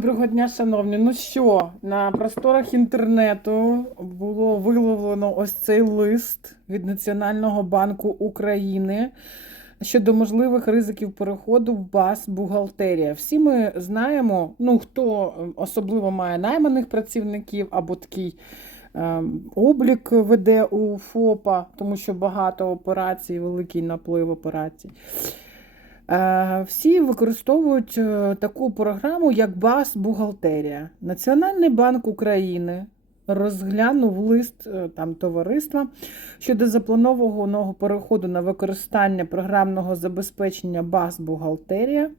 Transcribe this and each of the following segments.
Доброго дня, шановні. Ну що, на просторах інтернету було виловлено ось цей лист від Національного банку України щодо можливих ризиків переходу в БАС бухгалтерія. Всі ми знаємо, ну хто особливо має найманих працівників або такий ем, облік веде у ФОПа, тому що багато операцій, великий наплив операцій. Е, Всі використовують е, таку програму, як БАС Бухгалтерія. Національний банк України розглянув лист е, там товариства щодо запланованого переходу на використання програмного забезпечення БАС Бухгалтерія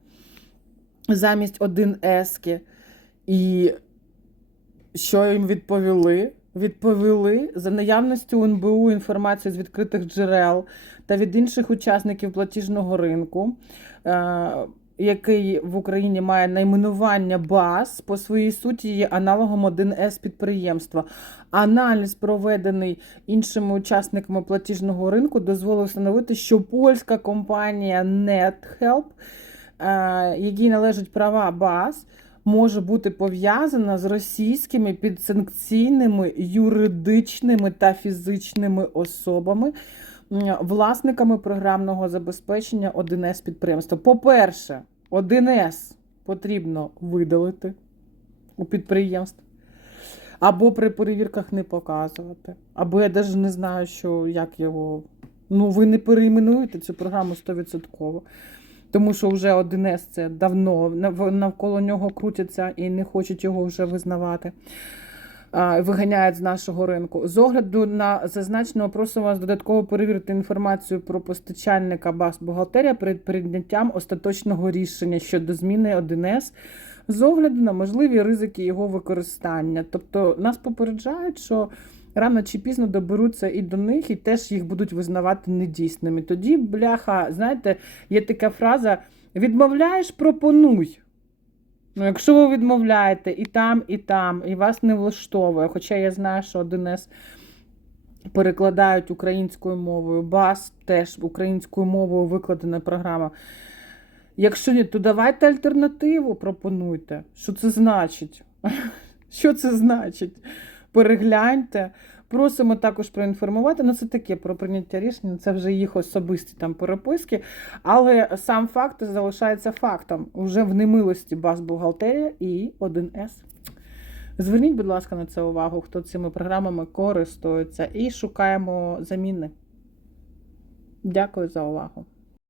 замість 1 ески. І що їм відповіли? Відповіли за наявністю НБУ інформацію з відкритих джерел та від інших учасників платіжного ринку, е, який в Україні має найменування БАС, по своїй суті є аналогом 1С підприємства. Аналіз, проведений іншими учасниками платіжного ринку, дозволив встановити, що польська компанія NetHelp, е, якій належать права БАС, може бути пов'язана з російськими підсанкційними юридичними та фізичними особами, власниками програмного забезпечення 1С підприємства. По-перше, 1С потрібно видалити у підприємств. Або при перевірках не показувати. Або я навіть не знаю, що як його. Ну, ви не перейменуєте цю програму 100%. Тому що вже 1С це давно навколо нього крутяться і не хочуть його вже визнавати. Виганяють з нашого ринку. З огляду на зазначеного просимо вас додатково перевірити інформацію про постачальника БАС бухгалтерія перед прийняттям остаточного рішення щодо зміни 1С з огляду на можливі ризики його використання. Тобто нас попереджають, що рано чи пізно доберуться і до них, і теж їх будуть визнавати недійсними. Тоді, бляха, знаєте, є така фраза: відмовляєш, пропонуй. Ну, якщо ви відмовляєте і там, і там, і вас не влаштовує, хоча я знаю, що 1С перекладають українською мовою, БАС теж українською мовою викладена програма. Якщо ні, то давайте альтернативу пропонуйте. Що це значить? Що це значить? Перегляньте. Просимо також проінформувати. Ну, це таке про прийняття рішення, це вже їх особисті там переписки. Але сам факт залишається фактом. Уже в немилості баз бухгалтерія і 1С. Зверніть, будь ласка, на це увагу, хто цими програмами користується, і шукаємо заміни. Дякую за увагу.